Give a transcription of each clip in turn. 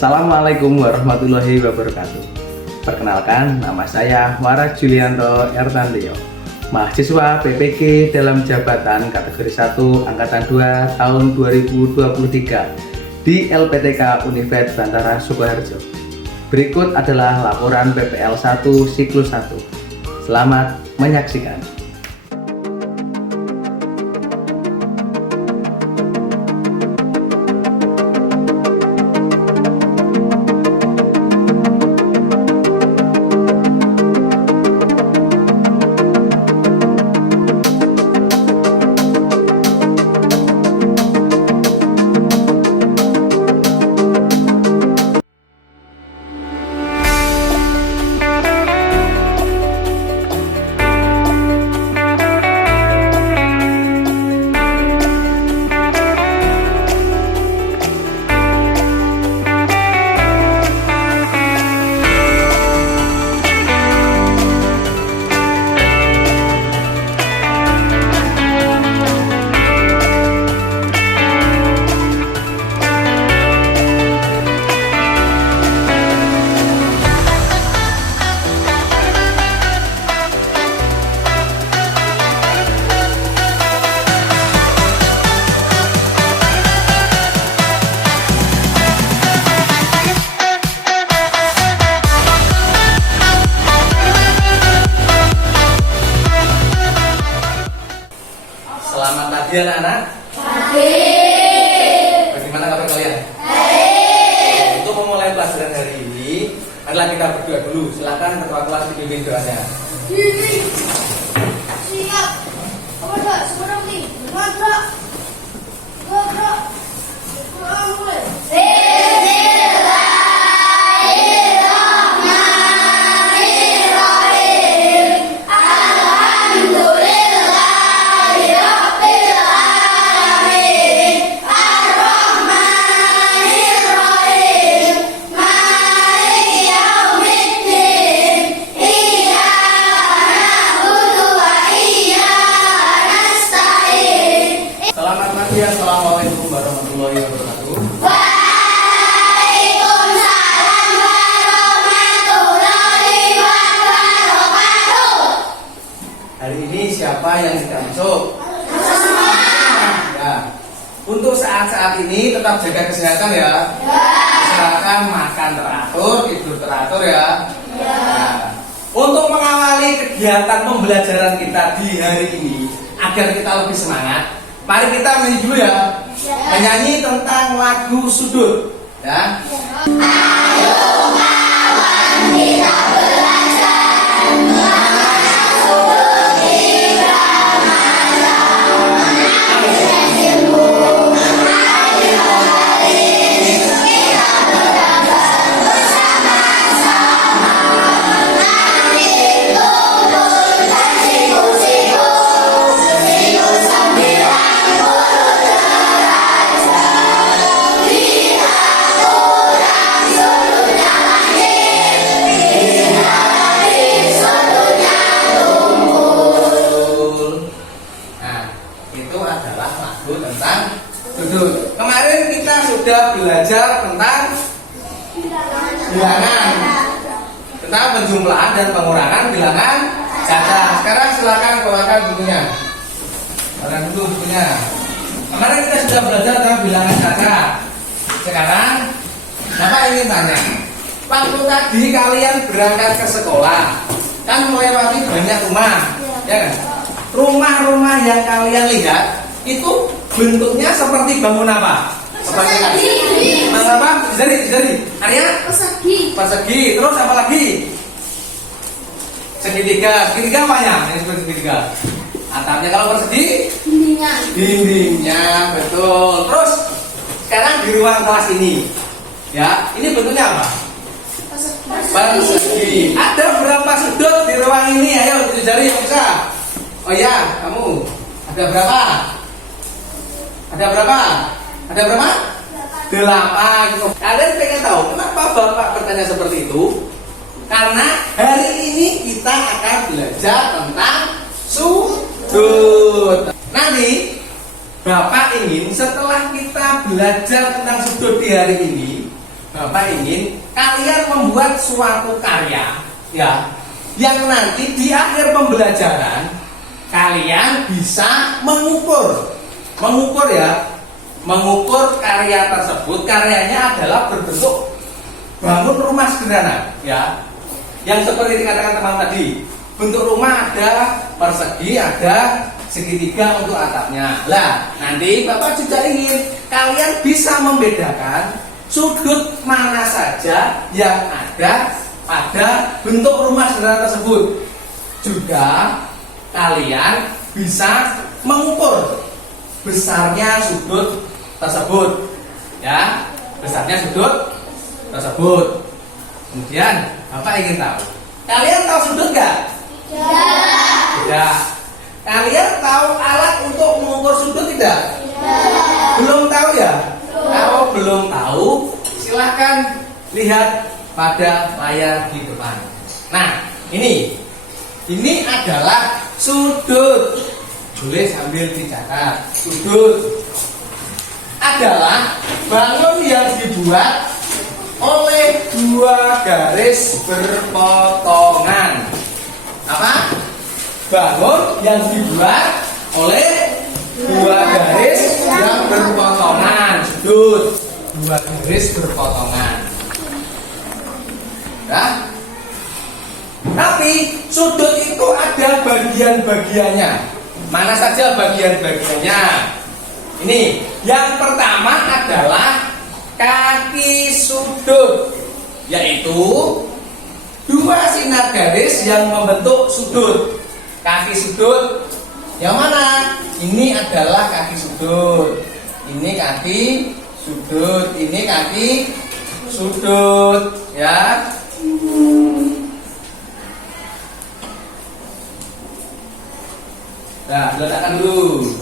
Assalamualaikum warahmatullahi wabarakatuh. Perkenalkan, nama saya Wara Julianto Ertantio, mahasiswa PPG dalam jabatan kategori 1 Angkatan 2 tahun 2023 di LPTK Universitas Bantara Sukoharjo. Berikut adalah laporan PPL 1 siklus 1. Selamat menyaksikan. Selamat pagi anak-anak. Pagi. Bagaimana kabar kalian? Baik. Untuk memulai pelajaran hari ini, marilah kita berdoa dulu. Silakan ketua kelas dipimpin doanya. Siap. Apa dah? Sekarang nih. Gerak. Gerak. Mulai. Selamat pagi. Assalamualaikum warahmatullahi wabarakatuh. Waalaikumsalam warahmatullahi wabarakatuh. Hari ini siapa yang tidak masuk? Ya. Untuk saat-saat ini tetap jaga kesehatan ya. Usahakan makan teratur, tidur teratur ya. Nah, untuk mengawali kegiatan pembelajaran kita di hari ini agar kita lebih semangat, mari kita menyanyi dulu ya. Menyanyi tentang lagu sudut ya. Ayo kawan kita belajar mengenai sudut irama manusia sibuk ayo hari kita belajar bersama-sama mengenai tutur dan siku-siku sembilan huruf derajat lihat orang sudutnya langit lihat dari sudutnya Betul. Nah, itu adalah lagu tentang sudut. Kemarin kita sudah belajar tentang bilangan, tentang penjumlahan dan pengurangan bilangan cacat. Sekarang silakan keluarkan bukunya. Keluarkan dulu bukunya. Kemarin kita sudah belajar tentang bilangan cacat. Sekarang, Bapak ingin tanya, waktu tadi kalian berangkat ke sekolah, kan melewati banyak rumah, ya kan? Rumah-rumah yang kalian lihat itu bentuknya seperti bangun apa? Seperti tadi. Mas apa? Jadi. Arya? persegi Persegi. Terus apa lagi? Segitiga. Segitiga apanya? Ini seperti segitiga. Atapnya kalau persegi, dindingnya dindingnya, betul. Terus sekarang di ruang kelas ini, ya, ini bentuknya apa? Persegi. Ada berapa sudut di ruang ini? Ayo tujuh jari yang bisa. Oh ya, kamu ada berapa? Ada berapa? Ada berapa? 8. Kalian pengen tahu kenapa Bapak bertanya seperti itu? Karena hari ini kita akan belajar tentang sudut. Nanti Bapak ingin setelah kita belajar tentang sudut di hari ini, Bapak ingin kalian membuat suatu karya ya, yang nanti di akhir pembelajaran kalian bisa mengukur ya, mengukur karya tersebut. Karyanya adalah berbentuk bangun rumah sederhana ya, yang seperti dikatakan teman tadi, bentuk rumah ada persegi, ada segitiga untuk atapnya. Lah, nanti Bapak juga ingin kalian bisa membedakan sudut mana saja yang ada pada bentuk rumah sederhana tersebut. Juga kalian bisa mengukur besarnya sudut tersebut ya, besarnya sudut tersebut. Kemudian Bapak ingin tahu, kalian tahu sudut nggak? Tidak. Kalian tahu alat untuk mengukur sudut tidak? Belum tahu ya? Kalau belum tahu, silahkan lihat pada layar di depan. Nah, ini adalah sudut. Boleh sambil dicatat. Sudut adalah bangun yang dibuat oleh dua garis berpotongan. Apa? Bangun yang dibuat oleh dua garis yang berpotongan. Sudut, dua garis berpotongan. Nah, tapi sudut itu ada bagian-bagiannya. Mana saja bagian-bagiannya? Ini, yang pertama adalah kaki sudut, yaitu dua sinar garis yang membentuk sudut. Kaki sudut yang mana? Ini adalah kaki sudut. Ini kaki sudut. Ini kaki sudut, ya. Nah, letakkan dulu.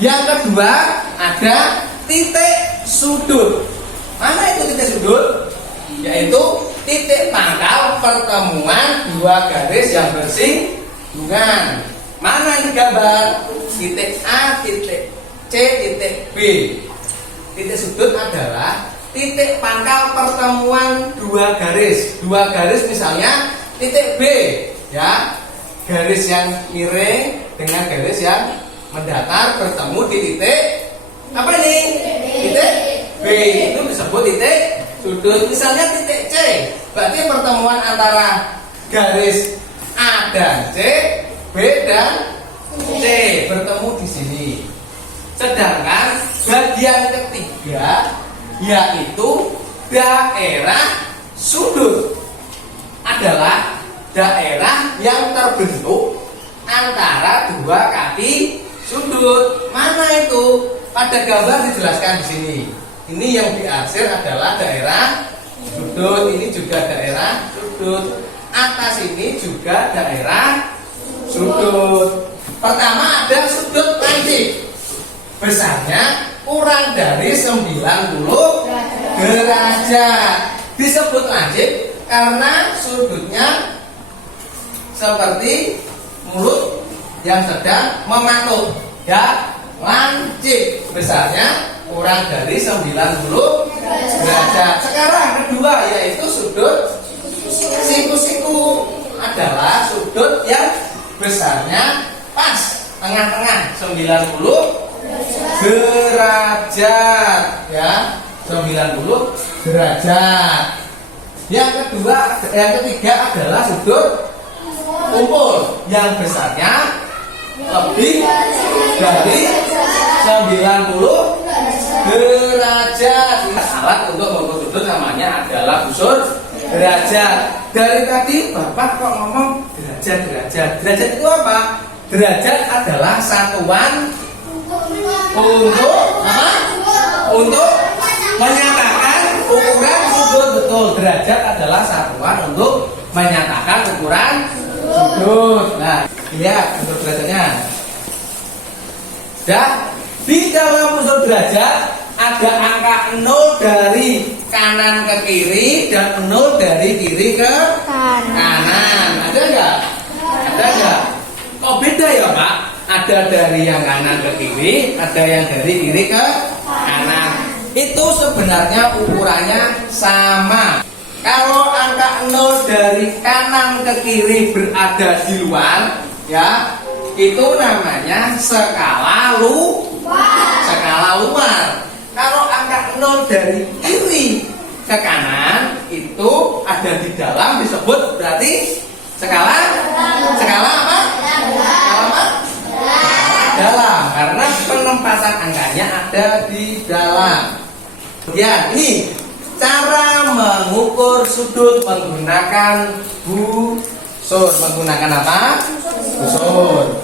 Yang kedua ada titik sudut. Mana itu titik sudut? Yaitu titik pangkal pertemuan dua garis yang bersinggungan. Mana ini gambar? Titik A, titik C, titik B. Titik sudut adalah titik pangkal pertemuan dua garis. Dua garis misalnya titik B, ya. Garis yang miring dengan garis yang mendatar bertemu di titik apa ini? Titik B. Itu disebut titik sudut. Misalnya titik C, berarti pertemuan antara garis A dan C, B dan C bertemu di sini. Sedangkan bagian ketiga yaitu daerah sudut adalah daerah yang terbentuk antara dua kaki sudut. Mana itu? Pada gambar dijelaskan di sini. Ini yang diarsir adalah daerah sudut. Ini juga daerah sudut. Atas ini juga daerah sudut. Pertama ada sudut lancip. Besarnya kurang dari 90 derajat. Disebut lancip karena sudutnya seperti mulut yang sedang mematuk, ya, lancip. Besarnya kurang dari 90 derajat. Sekarang kedua yaitu sudut siku-siku, adalah sudut yang besarnya pas tengah-tengah 90 derajat, ya, 90 derajat. Yang ketiga adalah sudut kumpul yang besarnya lebih dari 90 derajat. Alat untuk mengukur sudut namanya adalah busur derajat. Dari tadi Bapak kok ngomong derajat. Derajat itu apa? Derajat adalah satuan untuk menyatakan ukuran sudut. Betul, derajat adalah satuan untuk menyatakan ukuran sudut. Nah, lihat untuk derajatnya. Dan di dalam unsur derajat ada angka 0 dari kanan ke kiri dan 0 dari kiri ke kanan. Ada enggak? Ada enggak? Kok beda ya, Pak? Ada dari yang kanan ke kiri, ada yang dari kiri ke kanan. itu sebenarnya ukurannya sama. Kalau angka 0 dari kanan ke kiri berada di luar, ya, itu namanya skala luar. Kalau angka 0 dari kiri ke kanan itu ada di dalam, disebut berarti skala apa? Skala apa? Dalam, karena penempatan angkanya ada di dalam. Kemudian ini cara mengukur sudut menggunakan busur. Menggunakan apa? Busur.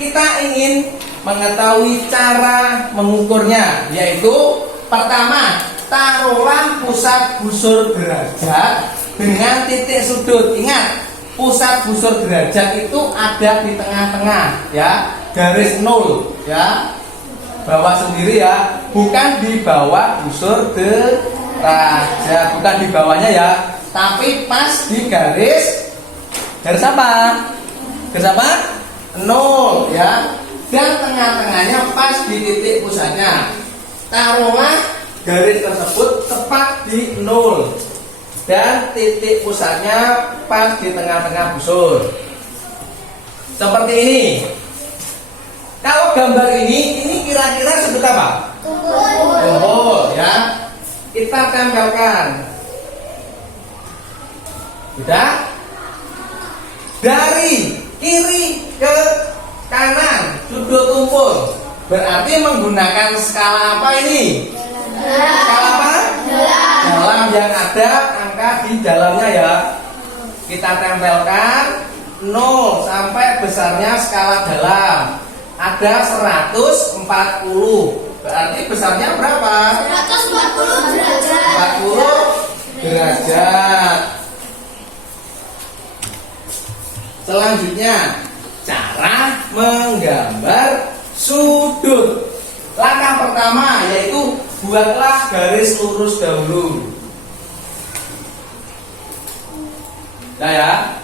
Kita ingin mengetahui cara mengukurnya, yaitu pertama, taruhlah pusat busur derajat dengan titik sudut. Ingat, pusat busur derajat itu ada di tengah-tengah, ya, garis 0, ya. Bawah sendiri ya, bukan di bawah busur derajat, bukan di bawahnya ya, tapi pas di garis apa? Garis apa? 0, ya. Dan tengah-tengahnya pas di titik pusatnya. Taruhlah garis tersebut tepat di 0 dan titik pusatnya pas di tengah-tengah busur. Seperti ini. Kalau gambar ini kira-kira sebut apa? Tumpul, ya. Kita tempelkan. Sudah? Dari kiri ke kanan sudut tumpul. Berarti menggunakan skala apa ini? Skala apa? Dalam, yang ada angka di dalamnya ya. Kita tempelkan 0 sampai besarnya skala dalam. Ada 140. Berarti besarnya berapa? 140 derajat. 40 derajat. Selanjutnya, cara menggambar sudut. Langkah pertama yaitu buatlah garis lurus dahulu. Nah ya,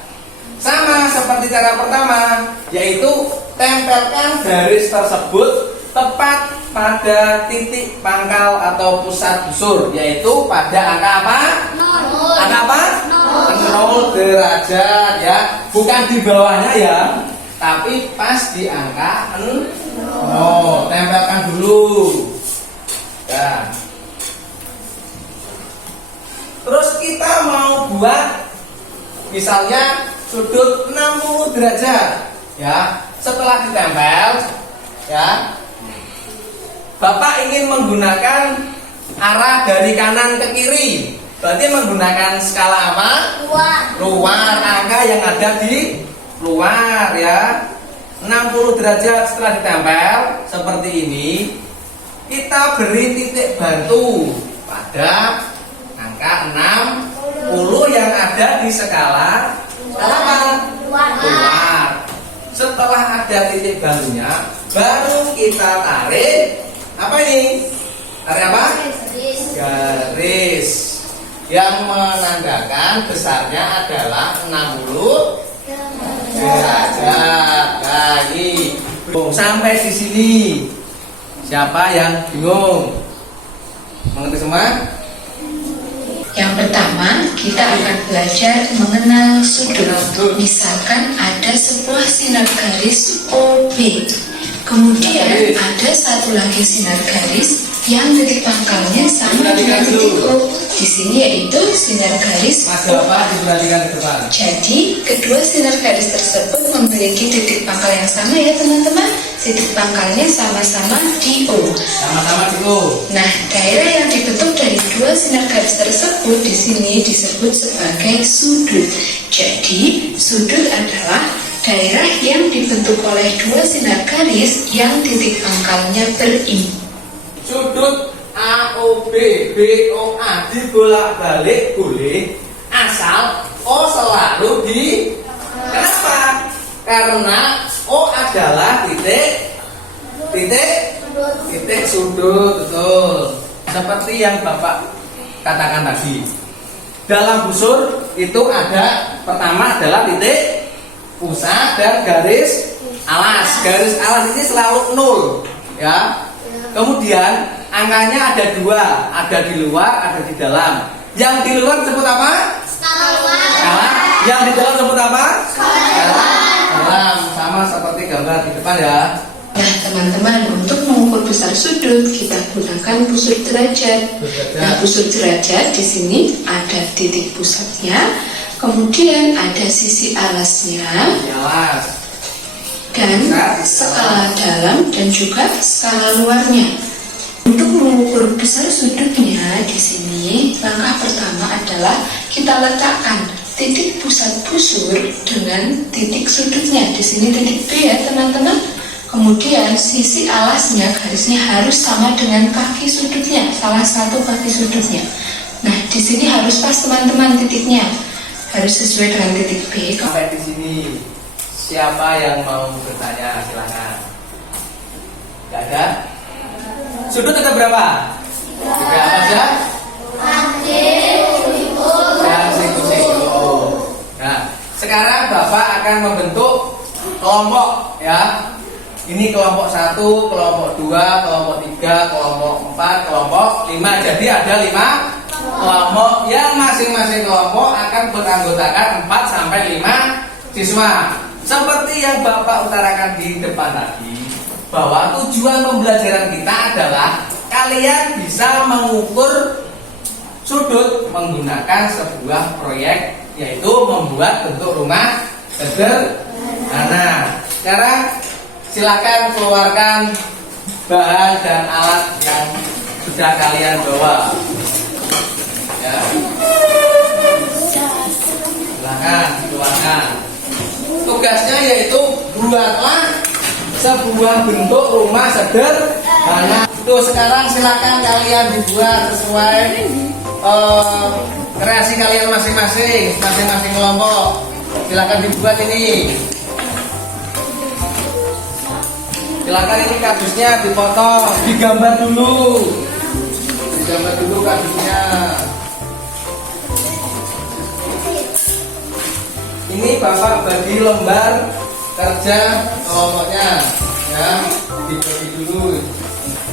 sama seperti cara pertama, yaitu tempelkan garis tersebut tepat pada titik pangkal atau pusat busur, yaitu pada angka apa? 0. Angka apa? 0 derajat, ya. Bukan di bawahnya ya, tapi pas di angka 0. Tempelkan dulu. Ya. Terus kita mau buat misalnya sudut 60 derajat, ya. Setelah ditempel, ya, Bapak ingin menggunakan arah dari kanan ke kiri. Berarti menggunakan skala apa? Luar. Angka yang ada di luar, ya. 60 derajat setelah ditempel seperti ini. Kita beri titik bantu pada angka 60 yang ada di skala apa? Luar. Setelah ada titik bantunya, baru kita tarik apa ini? Tarik apa? Garis yang menandakan besarnya adalah 60 derajat. Lagi sampai di sini. Siapa yang bingung? Mengerti semua? Yang pertama, kita akan belajar mengenal sudut. Misalkan ada sebuah sinar garis OB. Kemudian ada satu lagi sinar garis yang titik pangkalnya sama dengan titik O. Di sini yaitu sinar garis Mas Bapak diperhatikan ke depan. Jadi, kedua sinar garis tersebut memiliki titik pangkal yang sama ya teman-teman. Titik pangkalnya sama-sama di O. Sama-sama di O. Nah, daerah yang dibentuk dari dua sinar garis tersebut di sini disebut sebagai sudut. Jadi, sudut adalah daerah yang dibentuk oleh dua sinar garis yang titik pangkalnya berimbang. Sudut AOB, BOA dibolak-balik boleh, asal O selalu di. Kenapa? Karena O adalah titik sudut, betul. Seperti yang Bapak katakan tadi. Dalam busur itu ada pertama adalah titik pusat dan garis alas. Garis alas ini selalu 0, ya. Kemudian angkanya ada dua, ada di luar, ada di dalam. Yang di luar disebut apa? Skala. Yang di dalam disebut apa? Dalam. Sama seperti gambar di depan ya. Nah, teman-teman, untuk mengukur besar sudut kita gunakan busur derajat. Nah, busur derajat di sini ada titik pusatnya, kemudian ada sisi alasnya, Alas. dan skala dalam dan juga skala luarnya. Untuk mengukur besar sudutnya di sini, langkah pertama adalah kita letakkan titik pusat busur dengan titik sudutnya. Di sini titik B ya, teman-teman. Kemudian sisi alasnya garisnya harus sama dengan kaki sudutnya, salah satu kaki sudutnya. Nah, di sini harus pas teman-teman titiknya, harus sesuai dengan titik B. Sampai di sini, siapa yang mau bertanya? Silakan. Gak ada? Sudut ada berapa? 3 apa saja? Dan siku-siku. Nah, sekarang Bapak akan membentuk kelompok ya. Ini kelompok 1, kelompok 2, kelompok 3, kelompok 4, kelompok 5. Jadi ada 5 kelompok yang masing-masing kelompok akan beranggotakan 4 sampai 5 siswa. Seperti yang Bapak utarakan di depan tadi, bahwa tujuan pembelajaran kita adalah kalian bisa mengukur sudut menggunakan sebuah proyek, yaitu membuat bentuk rumah sederhana. Sekarang silakan keluarkan bahan dan alat yang sudah kalian bawa. Ya. Silakan keluarkan. Tugasnya yaitu buatlah sebuah bentuk rumah sederhana. Tuh, sekarang silakan kalian dibuat sesuai kreasi kalian masing-masing kelompok. Silakan dibuat ini. Silakan ini kardusnya dipotong, digambar dulu kardusnya. Ini Bapak bagi lembar kerja kelompoknya, ya, dibagi dulu.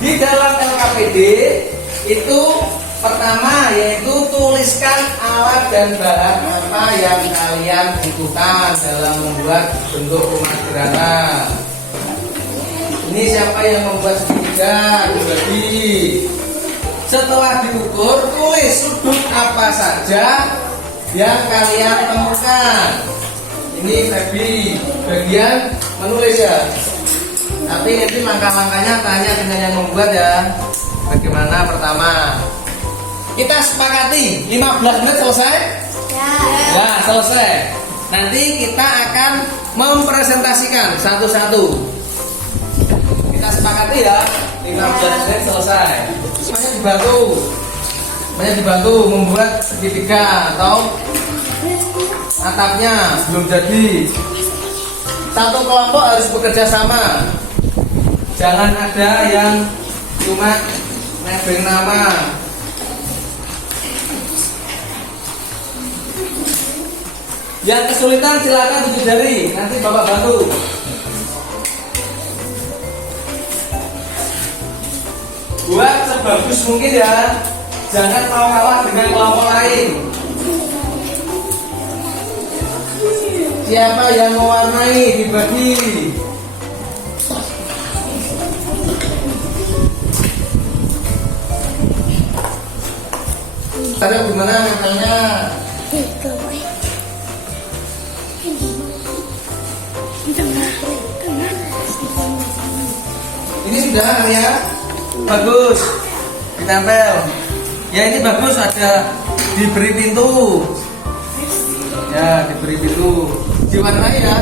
Di dalam LKPD itu pertama yaitu tuliskan alat dan bahan apa yang kalian butuhkan dalam membuat bentuk rumah sederhana. Ini siapa yang membuat segitiga dibagi. Setelah diukur, tulis sudut apa saja yang kalian temukan. Ini Febi bagian menulis ya. Tapi nanti langkah-langkahnya tanya dengan yang membuat ya. Bagaimana pertama? Kita sepakati 15 menit selesai? Ya, selesai. Nanti kita akan mempresentasikan satu-satu. Kita sepakati ya, 15 menit selesai. Semuanya dibantu membuat segitiga atau atapnya belum jadi. Satu kelompok harus bekerja sama. Jangan ada yang cuma nebeng nama. Yang kesulitan silakan tunjuk jari, nanti Bapak bantu. Buat sebagus mungkin ya, jangan mau kalah dengan kelompok lain. Siapa yang mewarnai dibagi. Tadi gimana hasilnya? Ini sudah ya, bagus, ditempel. Ya ini bagus, ada diberi pintu. Ya diberi pintu, diwarnai ya.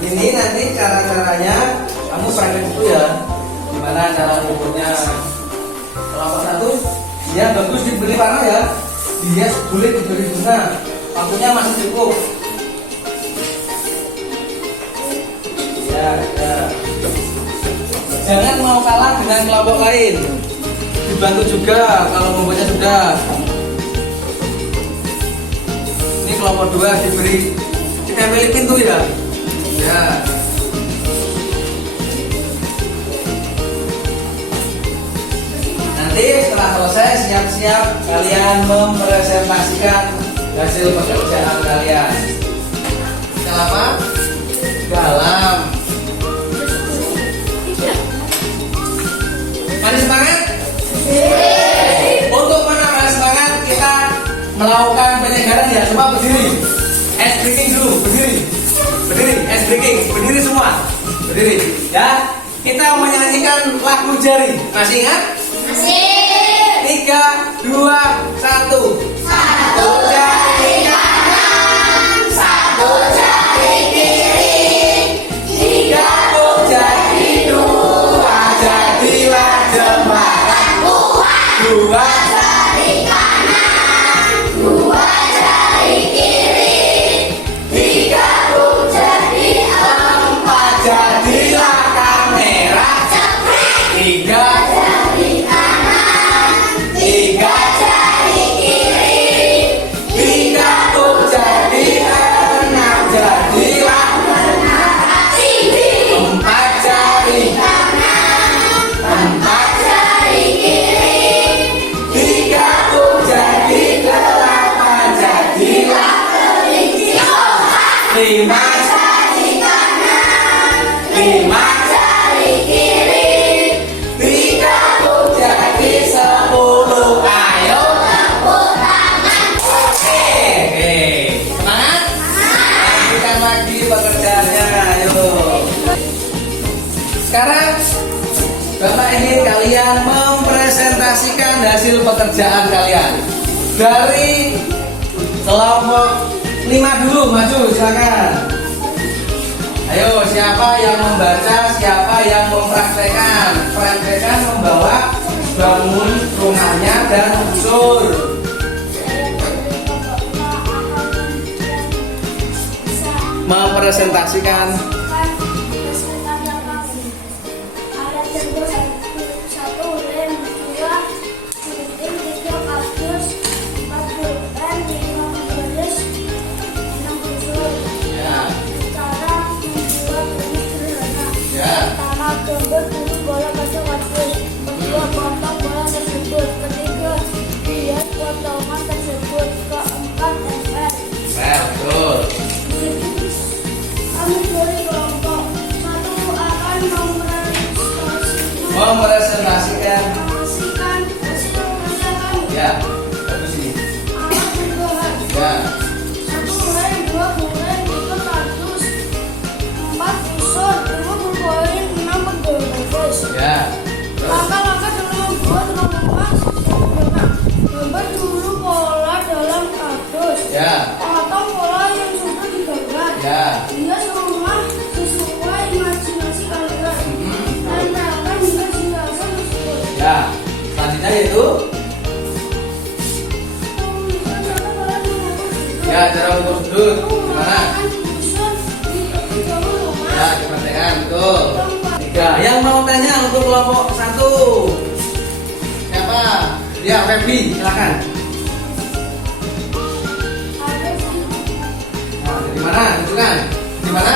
Ini nanti cara-caranya kamu praktek itu ya. Gimana cara mengukurnya? Kelompok satu, ya bagus diberi warna ya. Dia boleh diberi bunga, waktunya masih cukup. Ya. Jangan mau kalah dengan kelompok lain. Dibantu juga kalau membuatnya sudah. Ini kelompok 2 diberi ditempeli pintu ya. Ya. Nanti setelah selesai siap-siap kalian mempresentasikan hasil pekerjaan kalian. Apa? Dalam. Mari semangat. Untuk menambah semangat kita melakukan penyegaran ya. Coba berdiri. Ice breaking dulu. Berdiri. Berdiri. Ice breaking. Berdiri semua. Berdiri. Ya. Kita menyanyikan lagu jari. Masih ingat? Masih. 3, 2, 1. Satu jari kanan, satu jari kiri, tiga Jadi 2 jadilah jembatan. dua jari kanan, dua jari kiri, tiga jadi empat. Jadilah kamera. 3 Jari kanan, tiga jari kiri, 3 jadi 6. Jadilah TV. 4 jari. Kanan, 4 jari kiri, 3 jadi 8. Jadilah kelinci otak. 5 Jari kanan, 5 jari kiri, 3 jadi 10. Ayo. tepuk tangan. Oke. Semangat. Lanjutkan lagi pekerjaannya. Ayo. Sekarang Bapak ingin kalian mempresentasikan hasil pekerjaan kalian dari kelompok 5 dulu. Maju silakan. Ayo, siapa yang membaca, siapa yang mempraktekkan? Praktekkan membawa bangun rumahnya dan unsur. Mempresentasikan ya. Pertama, gambar dulu bola pada kardus. Kedua, potong bola tersebut. Ketiga, lihat potongan tersebut. Keempat, tempel. Betul. Kami dari kelompok 1 akan Mempresentasikan. mempresentasikan hasil kerja kami. Ya. Bagus ini. Alat berbahan. Ya. 1 lem, 2 bulan, 3 kardus, 4 unsur, 5 berpoin, 6 bergaris. Ya. Terus. Langkah-langkah dalam membuat rumah sederhana. Gambar dulu pola dalam kardus. Ya. Potong pola yang sudah digambar. Ya. Hias rumah sesuai imajinasi kalian. Tempelkan hiasan tersebut. Ya. Selanjutnya yaitu ya cara ukur sudut. Gimana? Ya, kepentingan betul. 3. Yang mau tanya untuk kelompok 1 siapa? Ya, Feby, silakan. Nah, di mana? Tunjukkan. Di mana?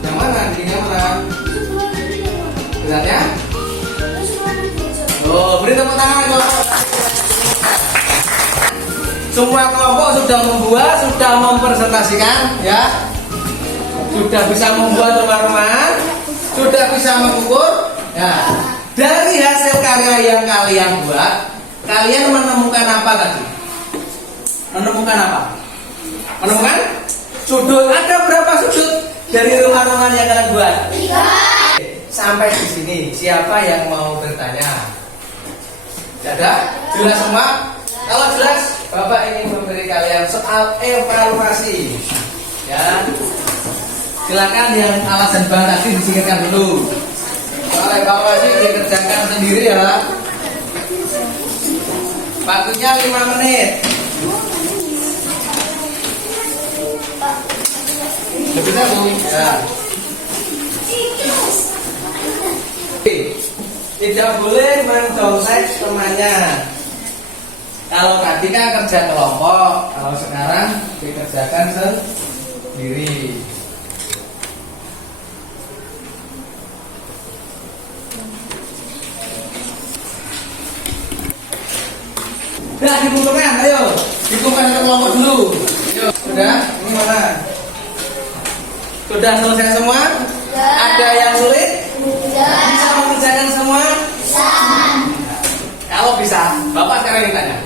Yang mana? Yang mana? Beratnya? Oh, beri tepuk tangan kelompok. Semua kelompok sudah membuat, sudah mempresentasikan, ya. Sudah bisa membuat rumah-rumahan, sudah bisa mengukur. Ya. Dari hasil karya yang kalian buat, kalian menemukan apa tadi? Menemukan apa? Menemukan sudut. Ada berapa sudut dari rumah-rumahan yang kalian buat? 3. Sampai di sini, siapa yang mau bertanya? Tidak ada? Jelas semua? Kalau jelas, Bapak ingin memberi kalian soal evaluasi. Ya. Silakan yang alas dan bahan tadi disingkirkan dulu. Soal evaluasi dikerjakan sendiri ya. Waktunya 5 menit. Lebih satu. Ya. Tidak boleh mencontek temannya. Kalau tadi kan kerja kelompok, kalau sekarang dikerjakan sendiri. kelompok dulu. Yuk, sudah? Ini mana? Sudah selesai semua? Ada yang sulit? Bisa mengerjakan semua? Kalau bisa, Bapak sekarang yang tanya.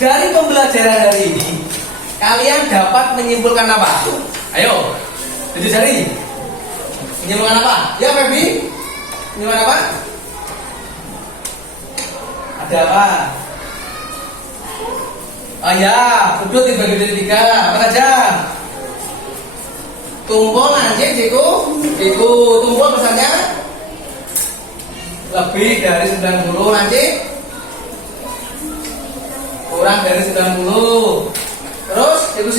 Dari pembelajaran hari ini, kalian dapat menyimpulkan apa? Ayo, tujuh jari. Menyimpulkan apa? Ya, Febi. Menyimpulkan apa? Ada apa? Oh ya, sudut dibagi dari 3. Apa saja? Tumpul anjing, siku. Tumpul misalnya lebih dari 90 anjing. Kurang dari 90. Terus siku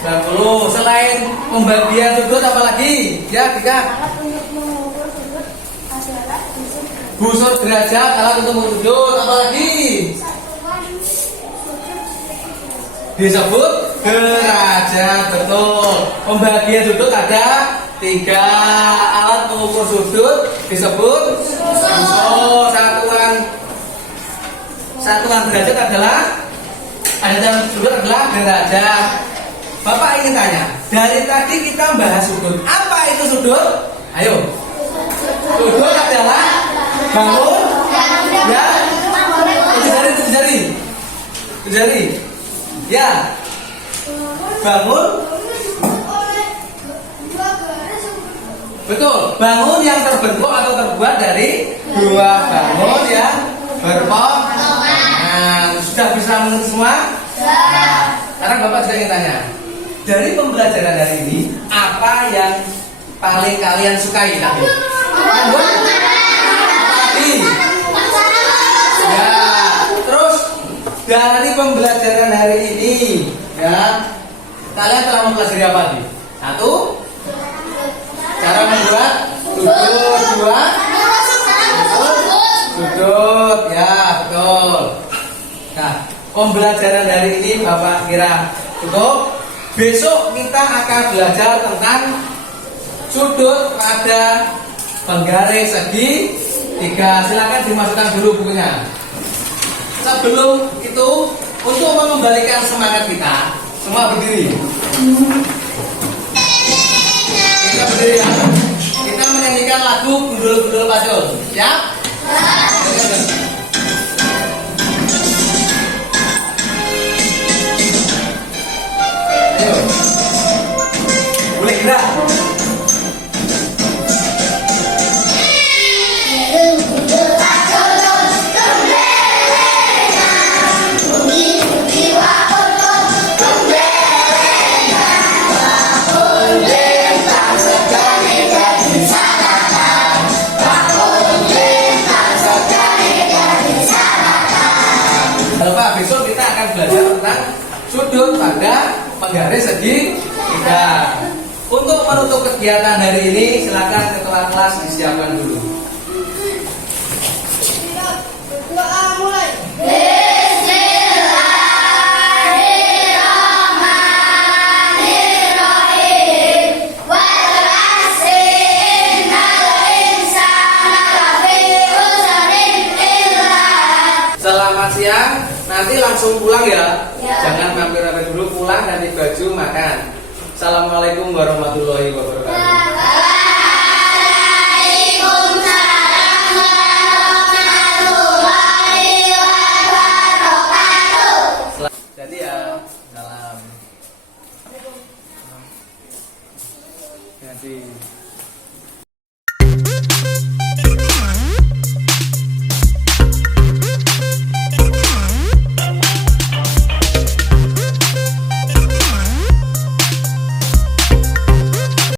90. Selain pembagian sudut apa lagi? Ya, 3. Alat untuk mengukur sudut adalah Busur derajat, alat untuk mengukur sudut apa lagi? Disebut derajat, betul. Pembagian sudut ada 3. Alat mengukur sudut disebut busur. Satuan derajat adalah sudut adalah derajat. Bapak ingin tanya, dari tadi kita bahas sudut. Apa itu sudut? Ayo. Sudut adalah bangun. Ya. Tujuh jari. Ya. Bangun. Betul. Bangun yang terbentuk atau terbuat dari 2 bangun yang berpotongan. Sudah bisa mengerti semua? Nah, sekarang Bapak juga ingin tanya. Dari pembelajaran hari ini, apa yang paling kalian sukai tadi? Tadi. Ya. Terus dari pembelajaran hari ini, ya, kalian telah mempelajari apa nih? 1. Cara membuat sudut. 2. Sudut, ya, betul. Nah, pembelajaran hari ini Bapak kira cukup. Besok kita akan belajar tentang sudut pada penggaris segi 3. Silakan dimasukkan dulu bukunya. Sebelum itu, untuk mengembalikan semangat kita, semua berdiri. Kita berdiri ya. Kita menyanyikan lagu Gundul-Gundul Pacul. Siap? Ayo. Boleh gerak. Besok kita akan belajar tentang sudut pada penggaris segi 3. Untuk menutup kegiatan hari ini, silakan ketua kelas disiapkan dulu. Doa mulai. Selamat siang. Nanti langsung pulang ya. Jangan mampir-mampir dulu, pulang ganti baju makan. Assalamualaikum warahmatullahi wabarakatuh.